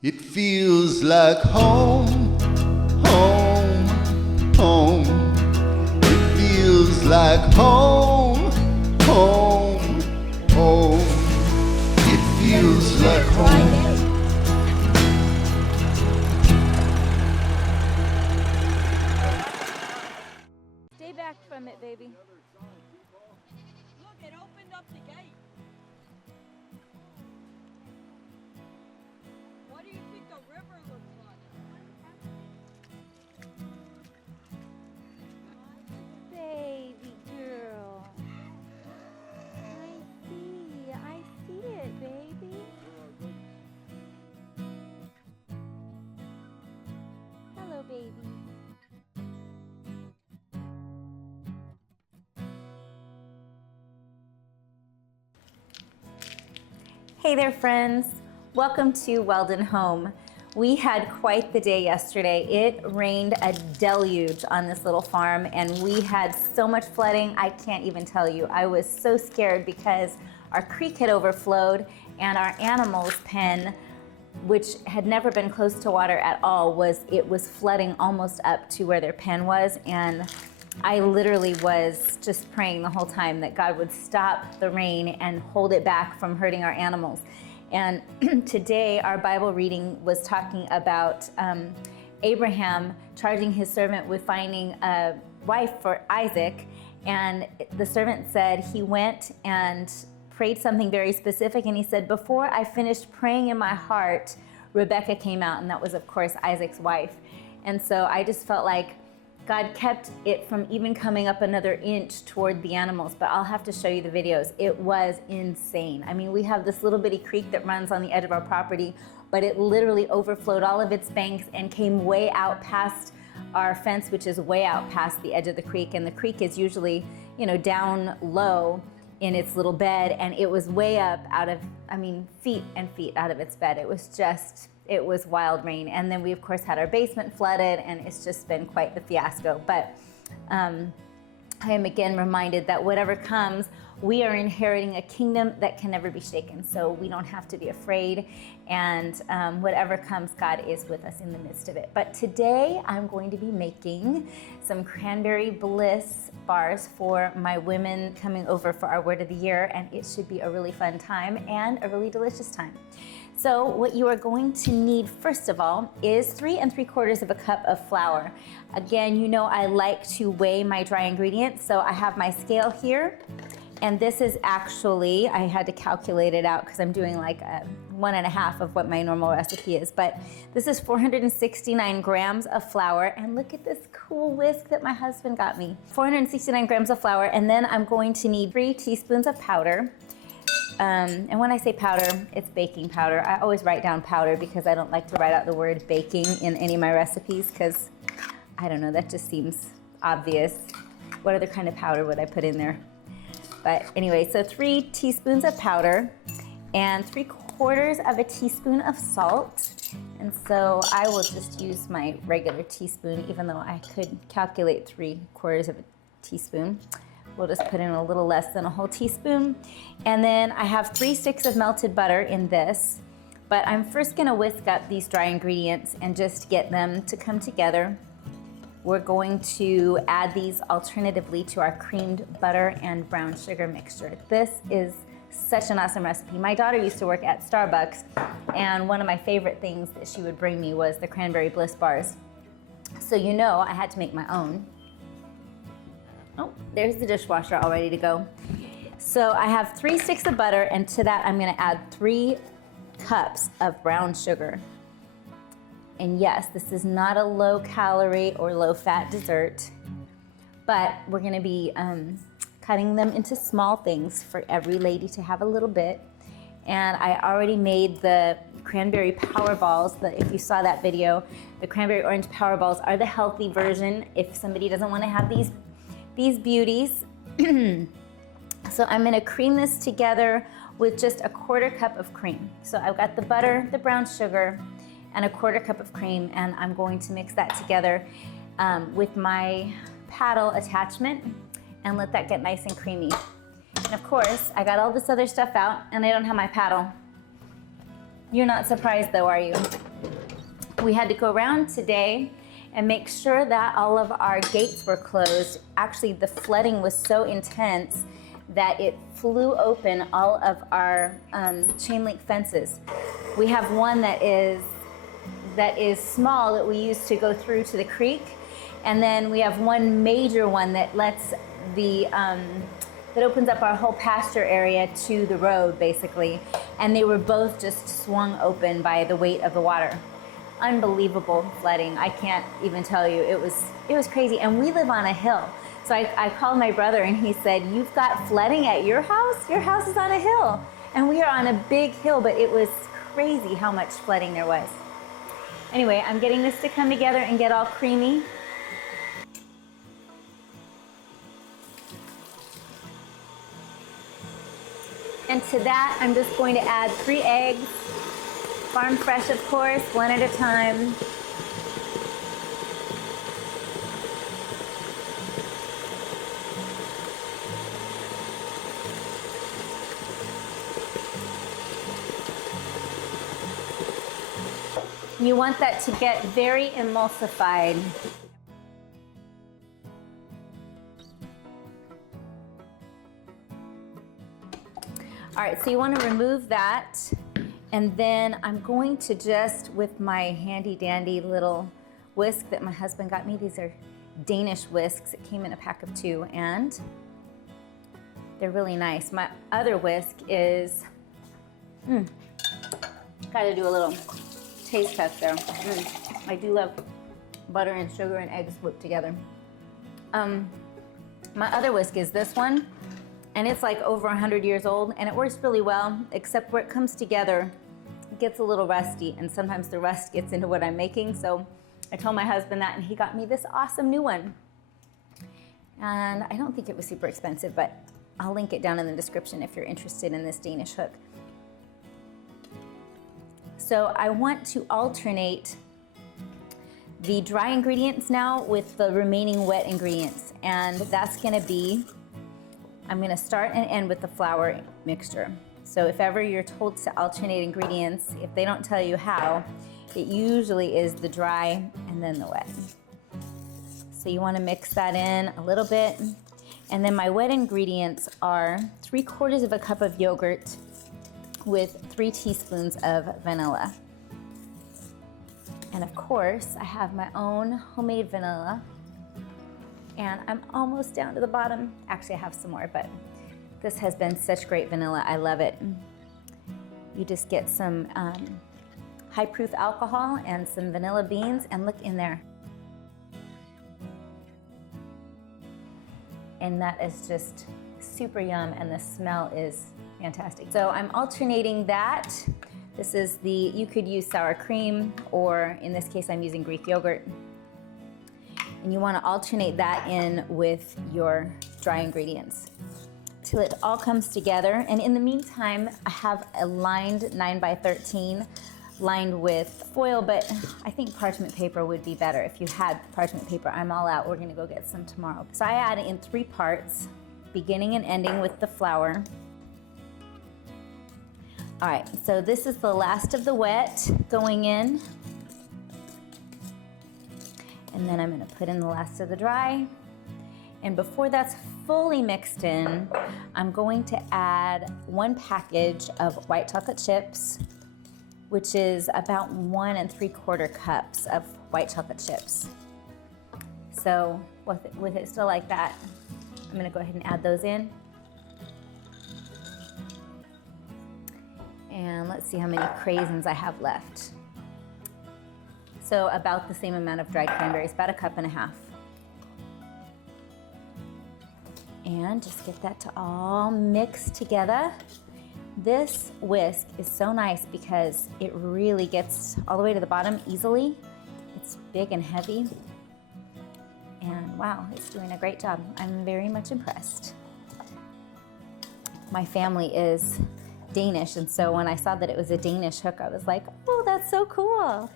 It feels like home, home, home. It feels like home, home, home. It feels like home. Stay back from it, baby. Look, it opened up the gate. What do you think the river looks like? Baby girl. I see it, baby. Hello, baby. Hey there, friends. Welcome to Weldon Home. We had quite the day yesterday. It rained a deluge on this little farm and we had so much flooding, I can't even tell you. I was so scared because our creek had overflowed and our animals' pen, which had never been close to water at all, was flooding almost up to where their pen was, and I literally was just praying the whole time that God would stop the rain and hold it back from hurting our animals. And today our Bible reading was talking about Abraham charging his servant with finding a wife for Isaac, and the servant said he went and prayed something very specific, and he said, before I finished praying in my heart, Rebecca came out, and that was of course Isaac's wife. And so I just felt like God kept it from even coming up another inch toward the animals, but I'll have to show you the videos. It was insane. I mean, we have this little bitty creek that runs on the edge of our property, but it literally overflowed all of its banks and came way out past our fence, which is way out past the edge of the creek. And the creek is usually, down low in its little bed, and it was way up out of, feet and feet out of its bed. It was wild rain. And then we of course had our basement flooded, and it's just been quite the fiasco. But I am again reminded that whatever comes, we are inheriting a kingdom that can never be shaken. So we don't have to be afraid, and whatever comes, God is with us in the midst of it. But today I'm going to be making some Cranberry Bliss Bars for my women coming over for our word of the year, and it should be a really fun time and a really delicious time. So what you are going to need first of all is 3 3/4 cups of flour. Again, I like to weigh my dry ingredients, so I have my scale here, and this is actually, I had to calculate it out because I'm doing like 1.5 of what my normal recipe is, but this is 469 grams of flour, and look at this cool whisk that my husband got me. 469 grams of flour, and then I'm going to need 3 teaspoons of powder. And when I say powder, it's baking powder. I always write down powder because I don't like to write out the word baking in any of my recipes because, I don't know, that just seems obvious. What other kind of powder would I put in there? But anyway, so 3 teaspoons of powder and 3/4 teaspoon of salt. And so I will just use my regular teaspoon, even though I could calculate 3/4 teaspoon. We'll just put in a little less than a whole teaspoon. And then I have 3 sticks of melted butter in this, but I'm first gonna whisk up these dry ingredients and just get them to come together. We're going to add these alternatively to our creamed butter and brown sugar mixture. This is such an awesome recipe. My daughter used to work at Starbucks, and one of my favorite things that she would bring me was the Cranberry Bliss Bars. So I had to make my own. Oh, there's the dishwasher all ready to go. So I have 3 sticks of butter, and to that I'm gonna add 3 cups of brown sugar. And yes, this is not a low calorie or low fat dessert, but we're gonna be cutting them into small things for every lady to have a little bit. And I already made the cranberry power balls. If you saw that video, the cranberry orange power balls are the healthy version if somebody doesn't wanna have these beauties. So I'm gonna cream this together with just 1/4 cup of cream. So I've got the butter, the brown sugar, and 1/4 cup of cream, and I'm going to mix that together with my paddle attachment and let that get nice and creamy. And of course, I got all this other stuff out and I don't have my paddle. You're not surprised though, are you? We had to go around today and make sure that all of our gates were closed. Actually, the flooding was so intense that it flew open all of our chain link fences. We have one that is small that we use to go through to the creek, and then we have one major one that lets that opens up our whole pasture area to the road, basically. And they were both just swung open by the weight of the water. Unbelievable flooding. I can't even tell you. It was crazy. And we live on a hill. So I called my brother and he said, "You've got flooding at your house? Your house is on a hill." And we are on a big hill, but it was crazy how much flooding there was. Anyway, I'm getting this to come together and get all creamy. And to that, I'm just going to add 3 eggs, farm fresh, of course, one at a time. You want that to get very emulsified. All right, so you want to remove that, and then I'm going to just, with my handy dandy little whisk that my husband got me, these are Danish whisks. It came in a pack of 2, and they're really nice. My other whisk is, gotta do a little taste test there. I do love butter and sugar and eggs whipped together. My other whisk is this one, and it's like over 100 years old, and it works really well, except where it comes together, it gets a little rusty, and sometimes the rust gets into what I'm making. So I told my husband that, and he got me this awesome new one. And I don't think it was super expensive, but I'll link it down in the description if you're interested in this Danish hook. So I want to alternate the dry ingredients now with the remaining wet ingredients, and that's gonna be, I'm gonna start and end with the flour mixture. So if ever you're told to alternate ingredients, if they don't tell you how, it usually is the dry and then the wet. So you wanna mix that in a little bit. And then my wet ingredients are 3/4 cup of yogurt with 3 teaspoons of vanilla. And of course, I have my own homemade vanilla. And I'm almost down to the bottom. Actually, I have some more, but this has been such great vanilla. I love it. You just get some high proof alcohol and some vanilla beans, and look in there. And that is just super yum, and the smell is fantastic. So I'm alternating that. This is the, you could use sour cream, or in this case, I'm using Greek yogurt. And you want to alternate that in with your dry ingredients till it all comes together. And in the meantime, I have a lined 9x13 lined with foil, but I think parchment paper would be better. If you had parchment paper, I'm all out. We're gonna go get some tomorrow. So I add it in 3 parts, beginning and ending with the flour. All right, so this is the last of the wet going in. And then I'm gonna put in the last of the dry. And before that's fully mixed in, I'm going to add 1 package of white chocolate chips, which is about 1 3/4 cups of white chocolate chips. So with it still like that, I'm gonna go ahead and add those in. And let's see how many craisins I have left. So about the same amount of dried cranberries, about 1.5 cups. And just get that to all mix together. This whisk is so nice because it really gets all the way to the bottom easily. It's big and heavy. And wow, it's doing a great job. I'm very much impressed. My family is Danish, and so when I saw that it was a Danish hook, I was like, oh, that's so cool.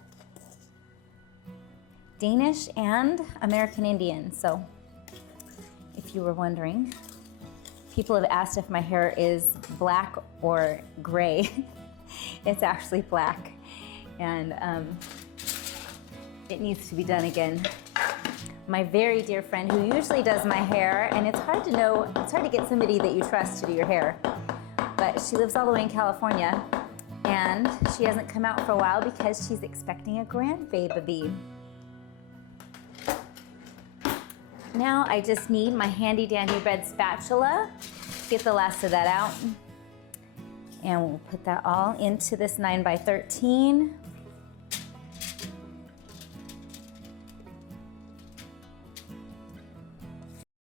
Danish and American Indian. So if you were wondering, people have asked if my hair is black or gray. It's actually black, and it needs to be done again. My very dear friend who usually does my hair, and it's hard to get somebody that you trust to do your hair, but she lives all the way in California, and she hasn't come out for a while because she's expecting a grandbaby. Now I just need my handy dandy red spatula, get the last of that out, and we'll put that all into this 9x13